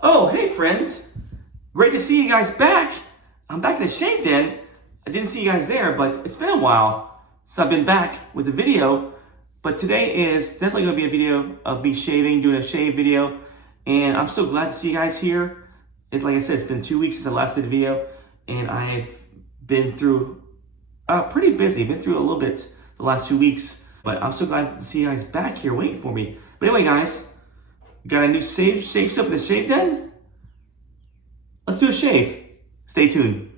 Oh, hey friends. Great to see you guys back. I'm back in the shave den. I didn't see you guys there, but it's been a while. So I've been back with a video. But today is definitely going to be a video of me shaving, doing a shave video. And I'm so glad to see you guys here. It's like I said, it's been 2 weeks since I last did a video. And I've been through, pretty busy. Been through a little bit the last 2 weeks. But I'm so glad to see you guys back here waiting for me. But anyway, guys, got a new shave stuff in the shave den? Let's do a shave. Stay tuned.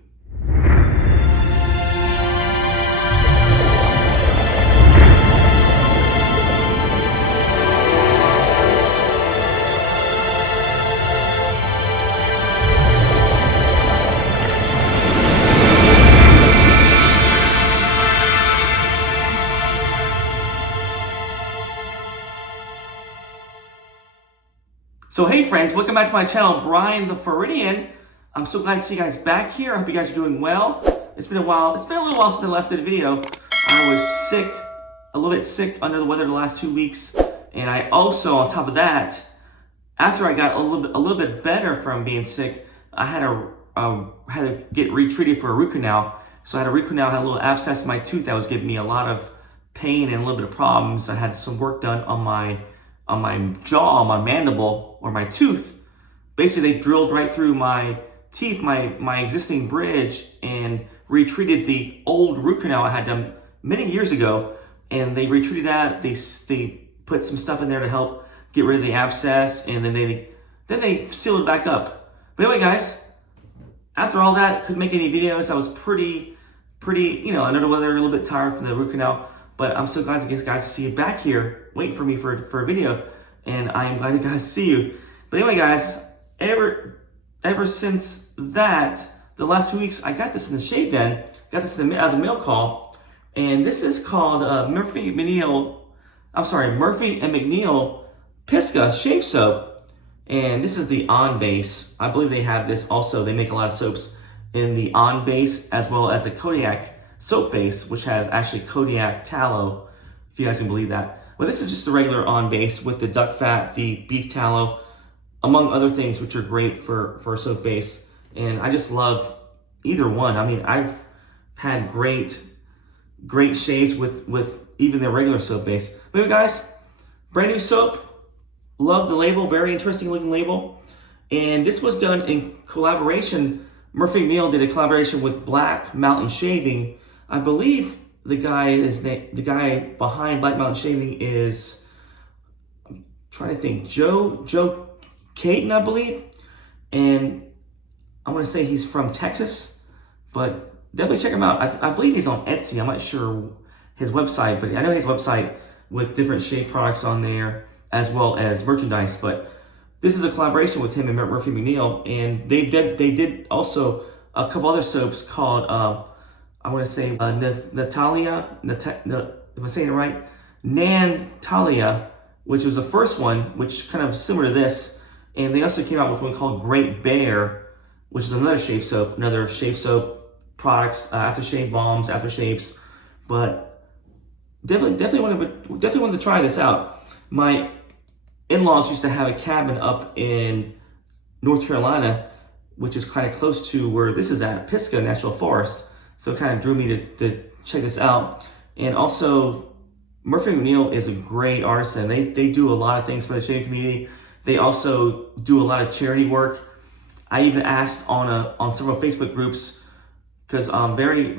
So hey friends, welcome back to my channel, Brian the Floridian. I'm so glad to see you guys back here. I hope you guys are doing well. It's been a while. It's been a little while since I last did a video. I was sick, a little bit sick under the weather the last 2 weeks. And I also, on top of that, after I got a little bit better from being sick, I had to get retreated for a root canal. So I had a root canal, had a little abscess in my tooth that was giving me a lot of pain and a little bit of problems. I had some work done on my jaw, my mandible, or my tooth. Basically, they drilled right through my teeth, my existing bridge, and retreated the old root canal I had done many years ago. And they retreated that. They put some stuff in there to help get rid of the abscess, and then they sealed it back up. But anyway, guys, after all that, couldn't make any videos. I was pretty, under the weather, a little bit tired from the root canal. But I'm so glad to see you back here, waiting for me for a video, and I am glad you guys to see you. But anyway, guys, ever since that, the last 2 weeks, I got this in the shave den, got this as a mail call, and this is called Murphy and McNeil Pisgah shave soap, and this is the on base. I believe they have this also. They make a lot of soaps in the on base as well as the Kodiak soap base, which has actually Kodiak tallow, if you guys can believe that. Well, this is just the regular on base with the duck fat, the beef tallow, among other things, which are great for a soap base. And I just love either one. I mean, I've had great shaves with even the regular soap base. But anyway, guys, brand new soap. Love the label, very interesting looking label. And this was done in collaboration. Murphy McNeil did a collaboration with Black Mountain Shaving. I believe the guy behind Black Mountain Shaving is, I'm trying to think, Joe Caton, I believe. And I want to say he's from Texas, but definitely check him out. I believe he's on Etsy. I'm not sure his website, but I know his website with different shave products on there as well as merchandise. But this is a collaboration with him and Murphy McNeil, and they did also a couple other soaps called I want to say Natalia, am I saying it right? Nantalia, which was the first one, which kind of similar to this. And they also came out with one called Great Bear, which is another shave soap products, aftershave balms, aftershaves. But definitely wanted to try this out. My in-laws used to have a cabin up in North Carolina, which is kind of close to where this is at, Pisgah National Forest. So it kind of drew me to check this out. And also, Murphy McNeil is a great artisan. They do a lot of things for the shaving community. They also do a lot of charity work. I even asked on several Facebook groups, because autism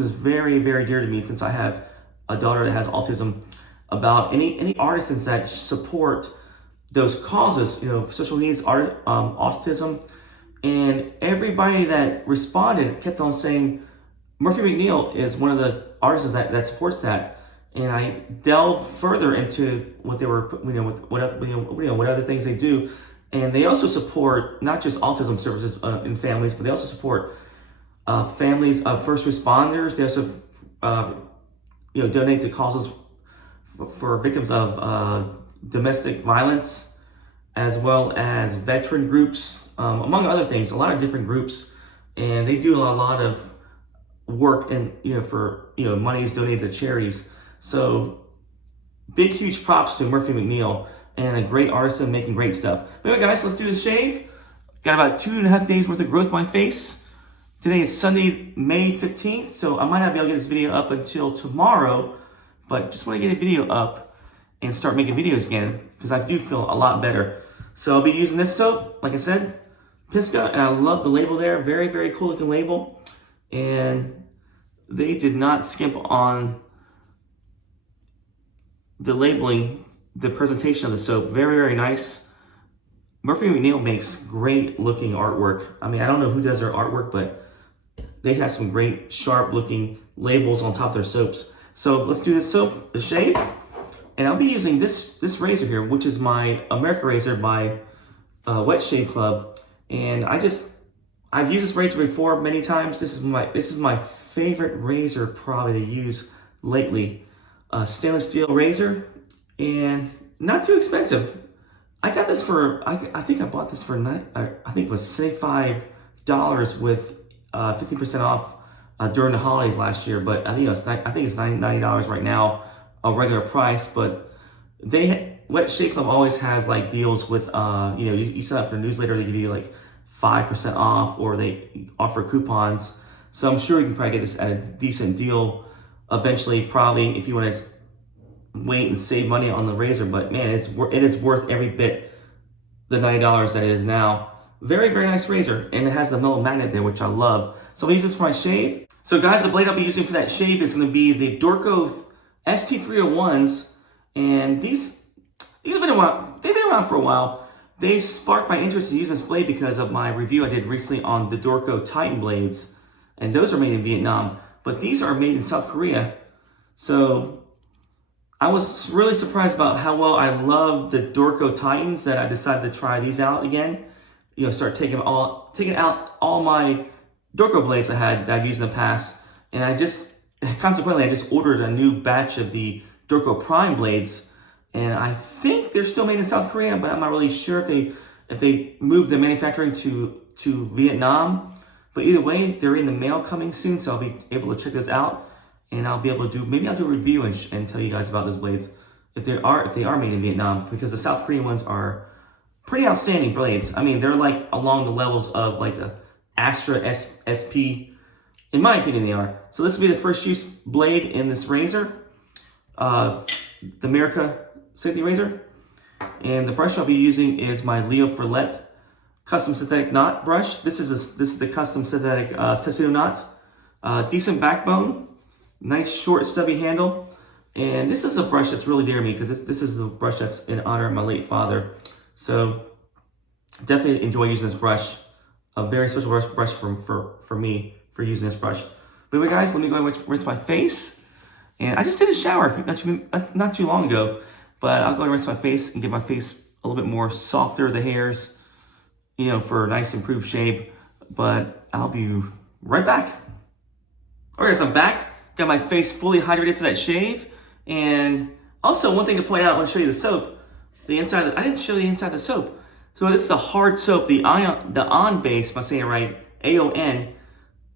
is very, very dear to me since I have a daughter that has autism, about any artisans that support those causes, social needs, autism. And everybody that responded kept on saying Murphy McNeil is one of the artisans that supports that. And I delved further into what they were, what other things they do. And they also support not just autism services in families, but they also support families of first responders. They also, donate to causes for victims of domestic violence, as well as veteran groups, among other things, a lot of different groups. And they do a lot of work and, for, money is donated to charities. So big, huge props to Murphy McNeil and a great artisan making great stuff. But anyway, guys, let's do the shave. Got about 2.5 days worth of growth on my face. Today is Sunday, May 15th, so I might not be able to get this video up until tomorrow, but just want to get a video up and start making videos again because I do feel a lot better. So I'll be using this soap, like I said, Pisgah, and I love the label there. Very, very cool looking label. And they did not skimp on the labeling, the presentation of the soap. Very, very nice. Murphy McNeil makes great looking artwork. I mean, I don't know who does their artwork, but they have some great sharp looking labels on top of their soaps. So let's do this soap, the shave. And I'll be using this razor here, which is my Merica razor by Wet Shave Club. And I've used this razor before many times. This is my favorite razor probably to use lately. Stainless steel razor, and not too expensive. I got this for I think I bought this for I think it was $75 with 50% off during the holidays last year. But I think it's $90 right now, a regular price. But Wet Shave Club always has like deals with you sign up for a newsletter, they give you like 5% off, or they offer coupons. So I'm sure you can probably get this at a decent deal eventually, probably, if you want to wait and save money on the razor. But man, it is worth every bit the $90 that it is now. Very, very nice razor, and it has the metal magnet there, which I love. So I'll use this for my shave. So guys, the blade I'll be using for that shave is going to be the Dorco ST-301s, and these have been around. They've been around for a while. They sparked my interest in using this blade because of my review I did recently on the Dorco Titan blades, and those are made in Vietnam, but these are made in South Korea. So I was really surprised about how well I love the Dorco Titans that I decided to try these out again. Start taking out all my Dorco blades that I've used in the past, and consequently I just ordered a new batch of the Dorco Prime blades, and I think they're still made in South Korea, but I'm not really sure if they moved the manufacturing to Vietnam. But either way, they're in the mail coming soon, so I'll be able to check this out, and I'll be able to maybe I'll do a review and tell you guys about those blades if they are made in Vietnam, because the South Korean ones are pretty outstanding blades. I mean, they're like along the levels of like a Astra SP. In my opinion, they are. So this will be the first use blade in this razor, the Merica Safety Razor. And the brush I'll be using is my Frilot Custom Synthetic Knot Brush. This is the Custom Synthetic Tuxedo Knot. Decent backbone, nice short stubby handle. And this is a brush that's really dear to me because this is the brush that's in honor of my late father. So definitely enjoy using this brush. A very special brush for me for using this brush. But anyway, guys, let me go and rinse my face. And I just did a shower not too long ago, but I'll go and rinse my face and get my face a little bit more softer, the hairs, for a nice improved shape. But I'll be right back. Alright, guys, I'm back. Got my face fully hydrated for that shave. And also, one thing to point out, I want to show you the soap. I didn't show you the inside of the soap. So this is a hard soap, the On base, if I'm saying it right, AON,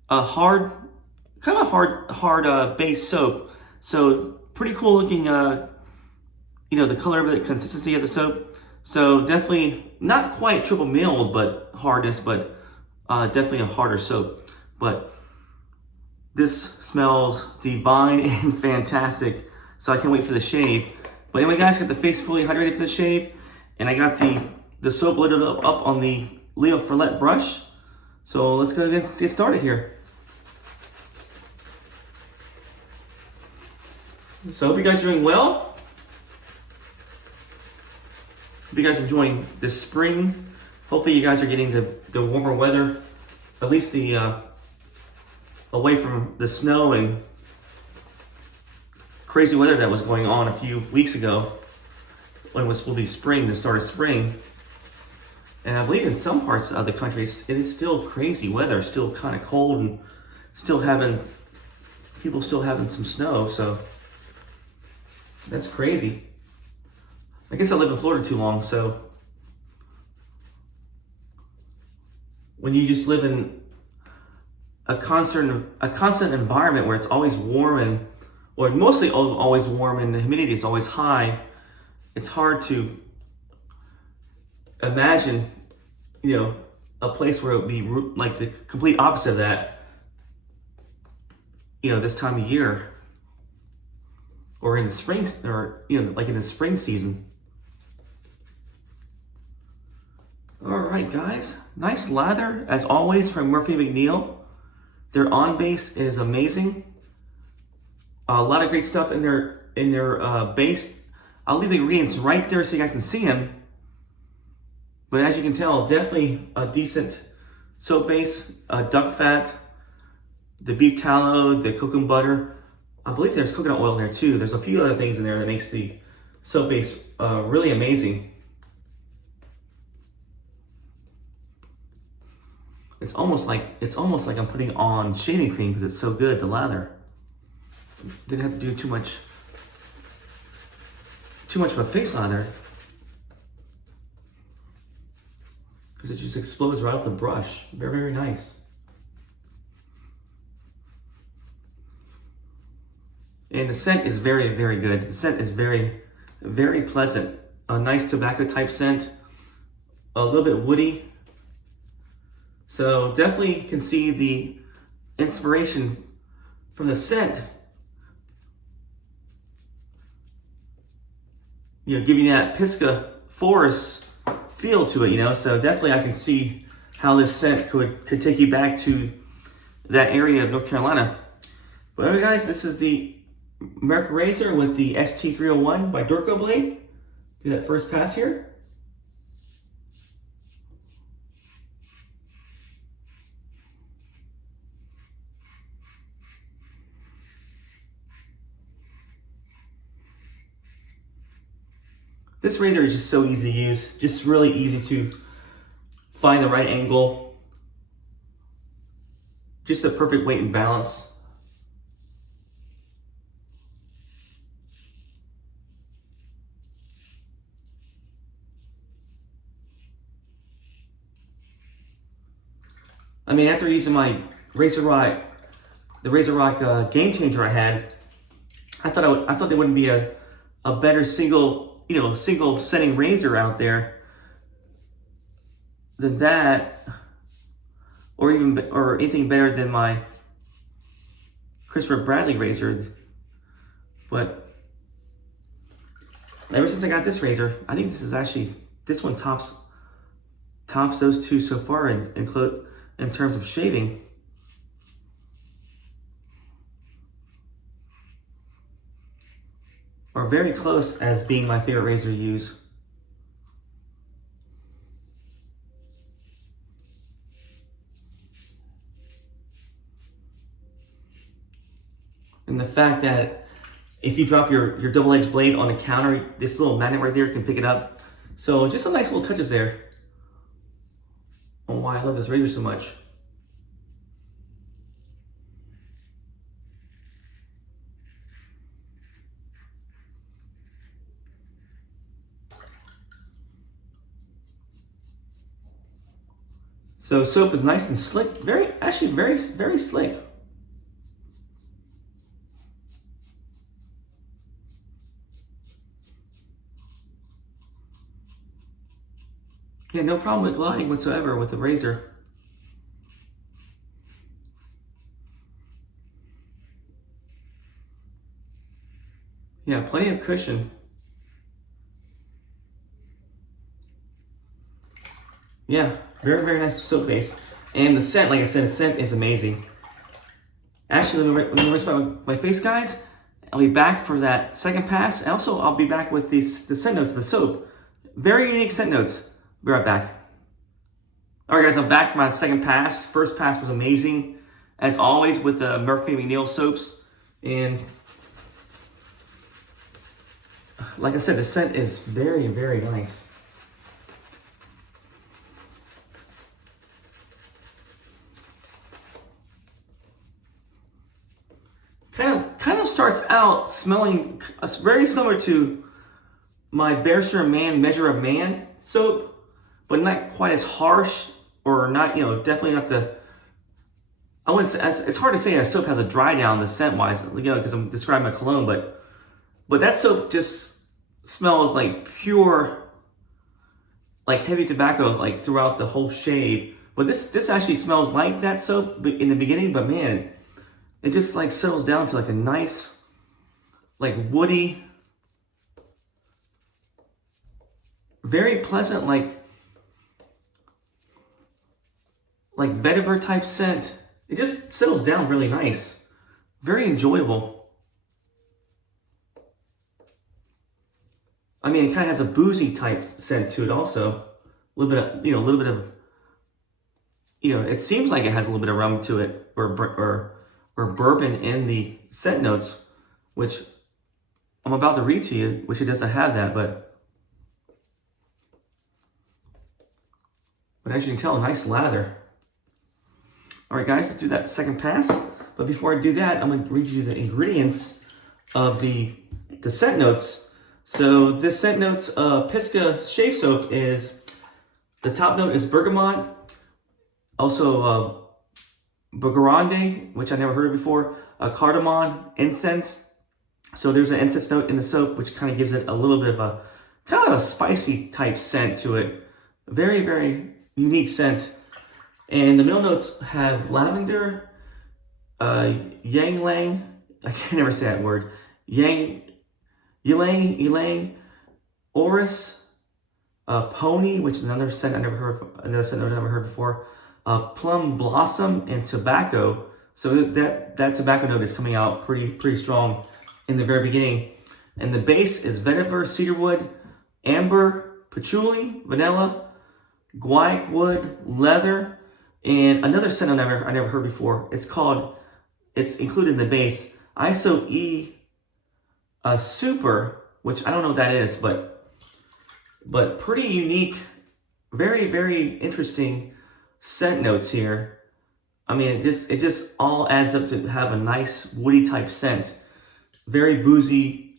kind of hard base soap. So pretty cool looking, the color of it, the consistency of the soap. So definitely not quite triple milled, but hardness, but definitely a harder soap. But this smells divine and fantastic. So I can't wait for the shave. But anyway, guys, got the face fully hydrated for the shave, and I got the soap loaded up on the Frilot brush. So let's go get started here. So I hope you guys are doing well. Hope you guys are enjoying this spring. Hopefully you guys are getting the warmer weather, at least away from the snow and crazy weather that was going on a few weeks ago when it was supposed to be spring, the start of spring. And I believe in some parts of the country, it is still crazy weather, still kind of cold, and people still having some snow, so that's crazy. I guess I lived in Florida too long, so when you just live in a constant environment where it's always warm or mostly always warm and the humidity is always high, it's hard to imagine, you know, a place where it would be like the complete opposite of that, you know, this time of year, or in the spring, or, you know, like in the spring season. All right, guys, nice lather as always from Murphy McNeil. Their on base is amazing. A lot of great stuff in their base. I'll leave the ingredients right there so you guys can see them. But as you can tell, definitely a decent soap base, duck fat, the beef tallow, the coconut butter. I believe there's coconut oil in there too. There's a few other things in there that makes the soap base really amazing. It's almost like I'm putting on shaving cream because it's so good, the lather. Didn't have to do too much of a face lather, because it just explodes right off the brush. Very, very nice. And the scent is very, very good. The scent is very, very pleasant. A nice tobacco type scent, a little bit woody. So definitely can see the inspiration from the scent, you know, giving that Pisgah forest feel to it, you know. So definitely I can see how this scent could take you back to that area of North Carolina. But anyway, guys, this is the Merica Razor with the ST-301 by Dorco blade. Do that first pass here. This razor is just so easy to use, just really easy to find the right angle, just the perfect weight and balance. I mean, after using my the Razor Rock Game Changer I had, I thought there wouldn't be a better single setting razor out there than that, or anything better than my Christopher Bradley razor. But ever since I got this razor, I think this one tops those two so far in terms of shaving. Or very close as being my favorite razor to use. And the fact that if you drop your double-edged blade on a counter, this little magnet right there can pick it up. So just some nice little touches there on why I love this razor so much. So soap is nice and slick, very slick. Yeah, no problem with gliding whatsoever with the razor. Yeah, plenty of cushion. Yeah, very, very nice soap base. And the scent, like I said, the scent is amazing. Actually, let me rinse my face, guys. I'll be back for that second pass. And also, I'll be back with the scent notes of the soap. Very unique scent notes. Be right back. All right, guys, I'm back for my second pass. First pass was amazing, as always, with the Murphy McNeil soaps. And like I said, the scent is very, very nice. Kind of starts out smelling very similar to my Barrister Man Measure of Man soap, but not quite as harsh, or not, definitely not the, I wouldn't say, it's hard to say a soap has a dry down the scent wise, because I'm describing my cologne, but that soap just smells like pure like heavy tobacco like throughout the whole shave. But this actually smells like that soap in the beginning, but man, it just like settles down to like a nice, like woody, very pleasant, like vetiver type scent. It just settles down really nice, very enjoyable. I mean, it kind of has a boozy type scent to it also. A little bit of, a little bit of, it seems like it has a little bit of rum to it, or bourbon in the scent notes, which I'm about to read to you, which it doesn't have that, but as you can tell, a nice lather. All right, guys, let's do that second pass. But before I do that, I'm going to read you the ingredients of the scent notes. So this scent notes Pisgah shave soap is, the top note is bergamot, also Bugarande, which I never heard of before, cardamom, incense. So there's an incense note in the soap, which kind of gives it a little bit of a kind of a spicy type scent to it. Very, very unique scent. And the middle notes have lavender, ylang, I can never say that word, ylang, orris, pony, which is another scent I never heard of, another scent I've never heard before, plum blossom, and tobacco. So that tobacco note is coming out pretty strong in the very beginning. And the base is vetiver, cedarwood, amber, patchouli, vanilla, guaiac wood, leather, and another scent I never heard before. It's included in the base, ISO E Super, which I don't know what that is, but pretty unique, very, very interesting scent notes here. I mean, it just all adds up to have a nice woody type scent, very boozy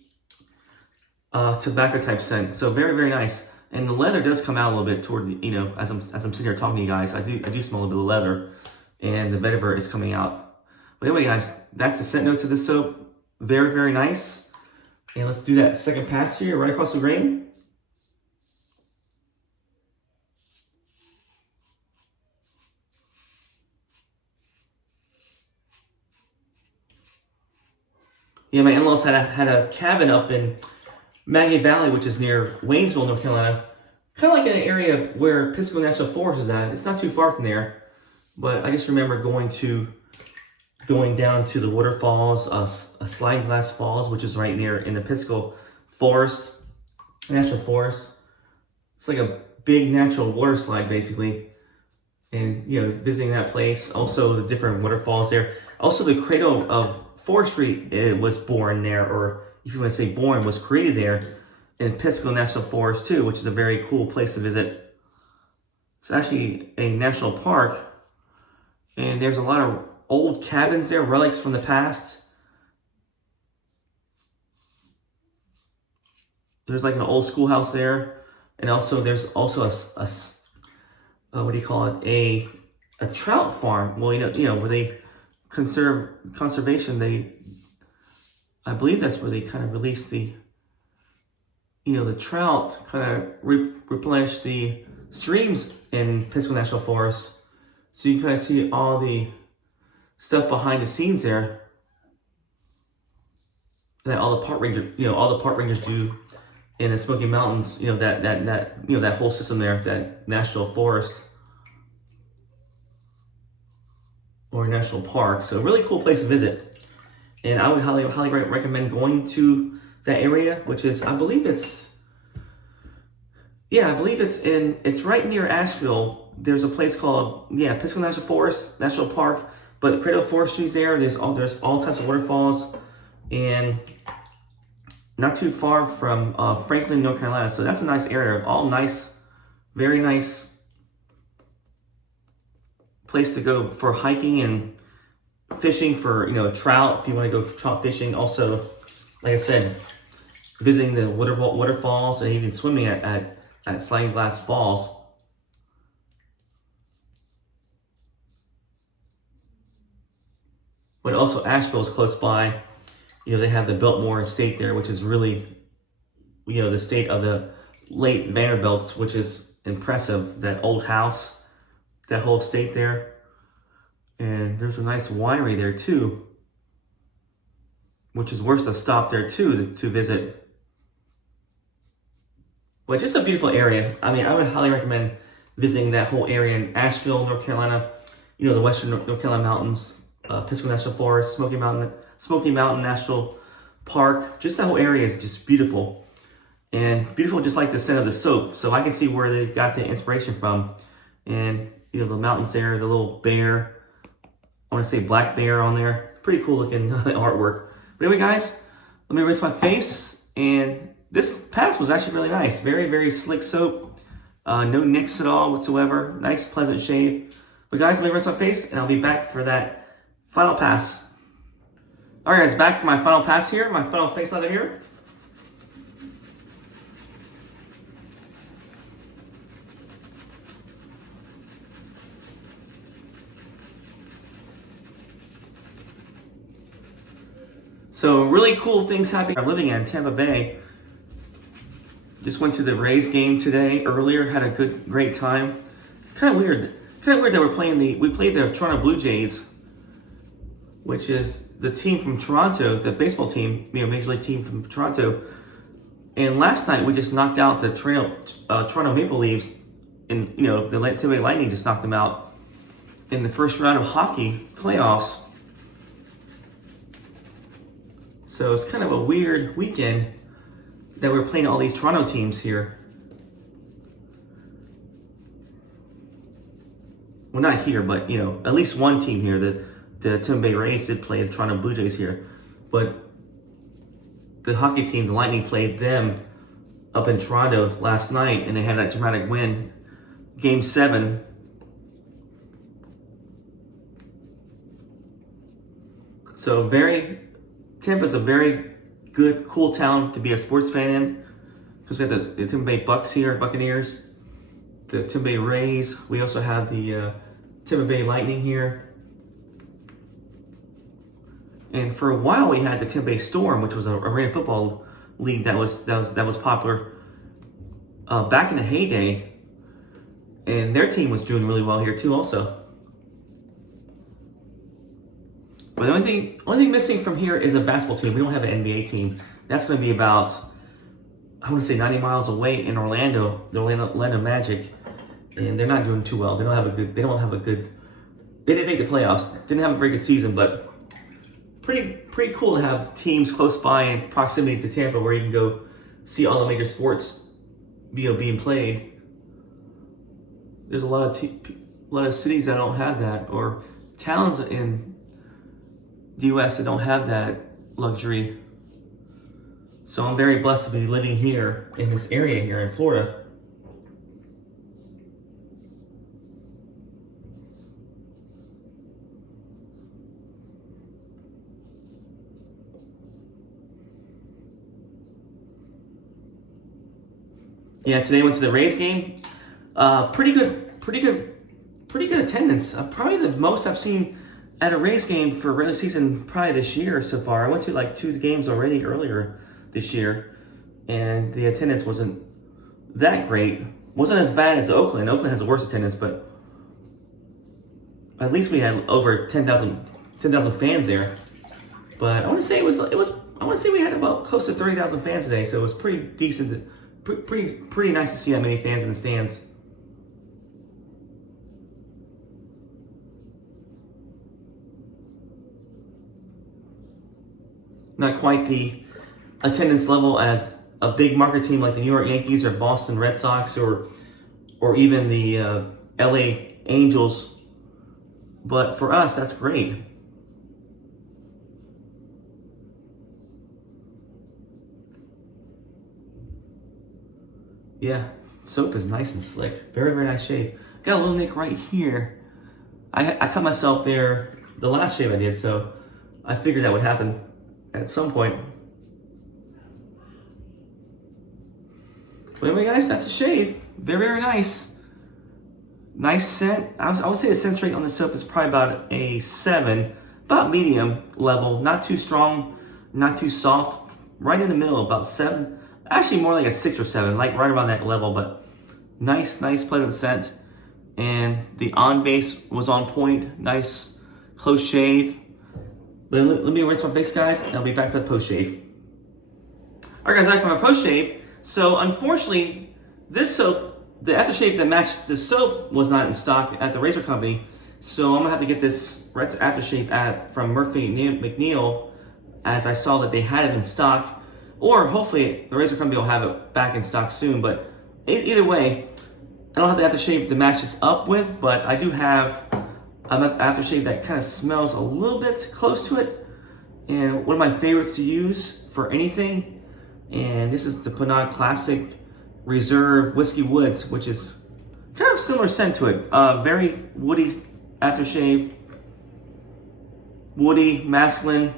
tobacco type scent. So very, very nice. And the leather does come out a little bit toward the, as I'm sitting here talking to you guys, I do smell a bit of leather, and the vetiver is coming out. But anyway, guys, that's the scent notes of this soap. Very, very nice. And let's do that second pass here, right across the grain. Yeah, my in-laws had a cabin up in Maggie Valley, which is near Waynesville, North Carolina. Kind of like in the area where Pisgah National Forest is at. It's not too far from there. But I just remember going down to the waterfalls, Sliding Glass Falls, which is right near in the Pisgah Forest, National Forest. It's like a big natural water slide, basically. And, visiting that place. Also, the different waterfalls there. Also, the cradle of forestry was born there, or if you want to say born, was created there in Pisgah National Forest too, which is a very cool place to visit. It's actually a national park, and there's a lot of old cabins there, relics from the past. There's like an old schoolhouse there, and also there's also a what do you call it? A trout farm. Well, where they conservation. I believe that's where they kind of release the trout, kind of replenish the streams in Pisgah National Forest. So you can kind of see all the stuff behind the scenes there that all the park rangers do in the Smoky Mountains. That whole system there, that national forest or national park. So a really cool place to visit, and I would highly recommend going to that area, which is, I believe it's right near Asheville. There's a place called Pisgah National Forest National Park, but Cradle of Forestry's there. There's all types of waterfalls, and not too far from Franklin, North Carolina. So that's a nice area. All nice, very nice place to go for hiking and fishing for trout, if you want to go trout fishing. Also, like I said, visiting the waterfalls, and even swimming at Sliding Glass Falls. But also Asheville is close by. They have the Biltmore Estate there, which is really, the state of the late Vanderbilts, which is impressive. That old house, that whole estate there. And there's a nice winery there too, which is worth a stop there too to visit. But just a beautiful area. I mean, I would highly recommend visiting that whole area in Asheville, North Carolina. You know, the western North Carolina mountains, Pisgah National Forest, Smoky Mountain National Park. Just that whole area is just beautiful. And beautiful just like the scent of the soap. So I can see where they got the inspiration from. And, you know, the mountains there, the little bear. I want to say black bear on there. Pretty cool looking artwork. But anyway, guys, let me rinse my face. And this pass was actually really nice. Very, very slick soap. No nicks at all whatsoever. Nice, pleasant shave. But guys, let me rinse my face and I'll be back for that final pass. All right, guys, back for my final pass here. My final face lather here. So really cool things happening. I'm living in Tampa Bay. Just went to the Rays game today earlier. Had a great time. Kind of weird that we played the Toronto Blue Jays, which is the team from Toronto, the baseball team, you know, Major League team from Toronto. And last night we just knocked out the Toronto Maple Leafs, and you know the Tampa Bay Lightning just knocked them out in the first round of hockey playoffs. So it's kind of a weird weekend that we're playing all these Toronto teams here. Well, not here, but you know, at least one team here. The Tampa Bay Rays did play the Toronto Blue Jays here, but the hockey team, the Lightning, played them up in Toronto last night, and they had that dramatic win, Game 7. So Tampa's a very good, cool town to be a sports fan in, because we have the Tampa Bay Bucks here, Buccaneers, the Tampa Bay Rays. We also have the Tampa Bay Lightning here. And for a while we had the Tampa Bay Storm, which was a arena football league that was popular back in the heyday. And their team was doing really well here too also. But the only thing missing from here is a basketball team. We don't have an NBA team. That's going to be about, I want to say 90 miles away in Orlando, the Orlando Magic, and they're not doing too well. They didn't make the playoffs. Didn't have a very good season, but pretty cool to have teams close by in proximity to Tampa where you can go see all the major sports being played. There's a lot of cities that don't have that, or towns in the U.S. that don't have that luxury. So I'm very blessed to be living here in this area here in Florida. Yeah, today I went to the Rays game. Pretty good attendance. Probably the most I've seen at a Rays game for regular season probably this year so far. I went to like 2 games already earlier this year, and the attendance wasn't that great. Wasn't as bad as Oakland. Oakland has the worst attendance, but at least we had over 10,000 fans there. But I want to say we had about close to 30,000 fans today, so it was pretty decent. Pretty nice to see that many fans in the stands. Not quite the attendance level as a big market team like the New York Yankees or Boston Red Sox or even the LA Angels. But for us, that's great. Yeah, soap is nice and slick. Very, very nice shave. Got a little nick right here. I cut myself there the last shave I did, so I figured that would happen at some point. But anyway, guys, that's a shave. Very, very nice. Nice scent. I would say the scent rate on the soap is probably about a 7, about medium level. Not too strong, not too soft. Right in the middle, about 7. Actually, more like a 6 or 7, like right around that level. But Nice, pleasant scent. And the on base was on point. Nice, close shave. But let me rinse my face, guys, and I'll be back for the post shave. All right, guys, back for my post shave. So unfortunately, this soap, the aftershave that matched the soap, was not in stock at the razor company. So I'm gonna have to get this aftershave from McNeil, as I saw that they had it in stock. Or hopefully the razor company will have it back in stock soon. But either way, I don't have the aftershave to match this up with, but I do have an aftershave that kind of smells a little bit close to it. And one of my favorites to use for anything. And this is the Pinaud Classic Reserve Whiskey Woods, which is kind of similar scent to it. Very woody aftershave. Woody, masculine.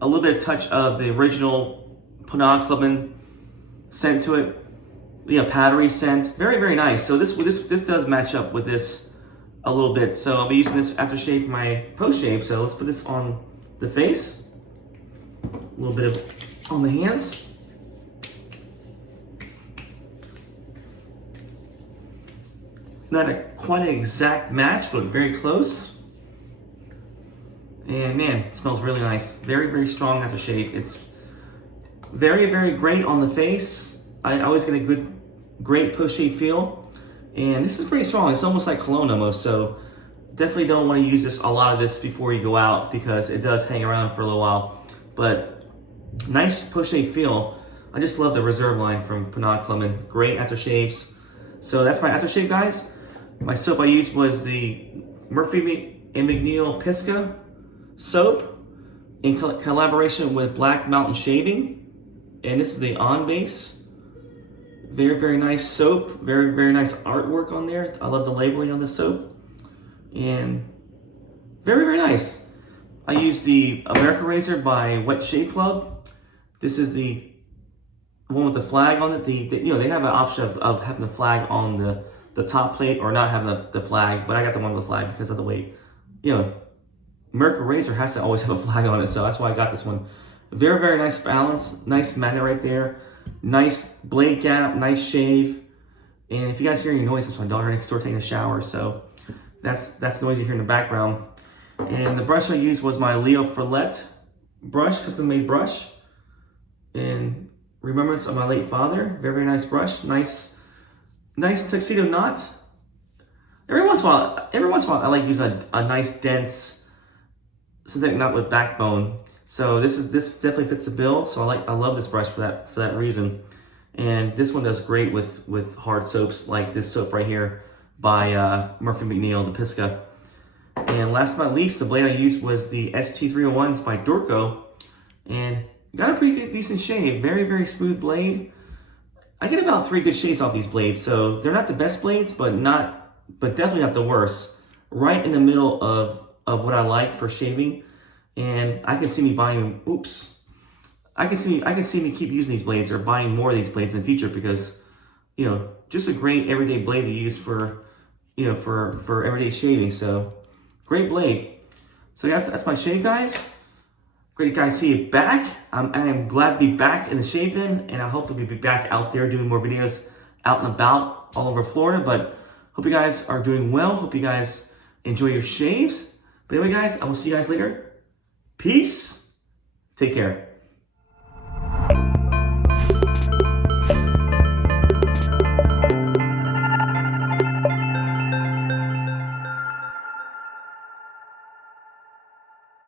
A little bit of touch of the original Pinaud Clubman scent to it. Yeah, powdery scent, very nice. So this does match up with this a little bit. So I'll be using this aftershave for my post shave. So let's put this on the face, a little bit of on the hands. Not quite an exact match, but very close. And man, it smells really nice. Very strong aftershave. It's very great on the face. I always get a great post-shave feel. And this is pretty strong. It's almost like cologne almost. So definitely don't want to use a lot of this before you go out, because it does hang around for a little while. But nice post-shave feel. I just love the Reserve line from Pinaud Clubman. Great aftershaves. So that's my aftershave, guys. My soap I used was the Mcneil Pisgah soap in collaboration with Black Mountain Shaving. And this is the on base. Very nice soap. Very nice artwork on there. I love the labeling on the soap. And very nice. I used the Merica Razor by Wet Shave Club. This is the one with the flag on it. They have an option of having the flag on the top plate or not having the flag, but I got the one with the flag because of the weight. Merica Razor has to always have a flag on it, so that's why I got this one. Very nice balance, nice matte right there. Nice blade gap, nice shave. And if you guys hear any noise, it's my daughter next door taking a shower, so that's noise you hear in the background. And the brush I used was my Frilot Brush, custom made brush. In remembrance of my late father. Very nice brush, nice tuxedo knot. Every once in a while I like to use a nice dense synthetic knot with backbone. So this definitely fits the bill. So I love this brush for that reason. And this one does great with hard soaps like this soap right here by Mcneil, the Pisgah. And last but not least, the blade I used was the ST-301s by Dorco, and got a pretty decent shave. Very smooth blade. I get about 3 good shaves off these blades, so they're not the best blades, but definitely not the worst. Right in the middle of what I like for shaving. And I can see me buying, I can see me keep using these blades or buying more of these blades in the future, because, just a great everyday blade to use for everyday shaving. So great blade. So that's my shave, guys. Great guys, see you back. I am glad to be back in the shave bin, and I hopefully be back out there doing more videos out and about all over Florida. But hope you guys are doing well. Hope you guys enjoy your shaves. But anyway, guys, I will see you guys later. Peace. Take care.